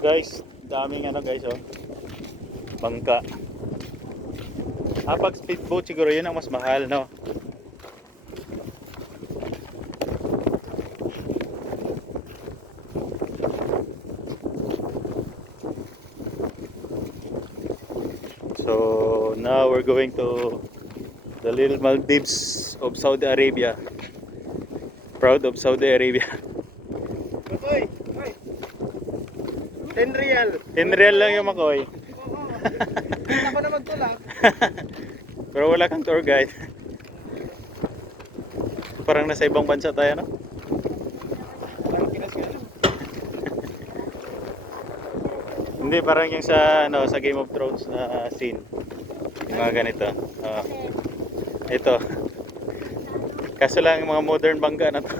Guys, daming ano guys oh. Bangka. Pag speedboat siguro yun ang mas mahal, no? So now we're going to the little Maldives of Saudi Arabia. Proud of Saudi Arabia. Oy, oy. 10 real. 10 real lang yung makoy. Hindi ako na magtulak. Pero wala kang tour guide. Parang nasa ibang bansa tayo, no? Ang kinas ka. Hindi, parang yung sa ano, sa Game of Thrones na scene. Yung mga ganito. Ito. Kaso lang yung mga modern bangga na to.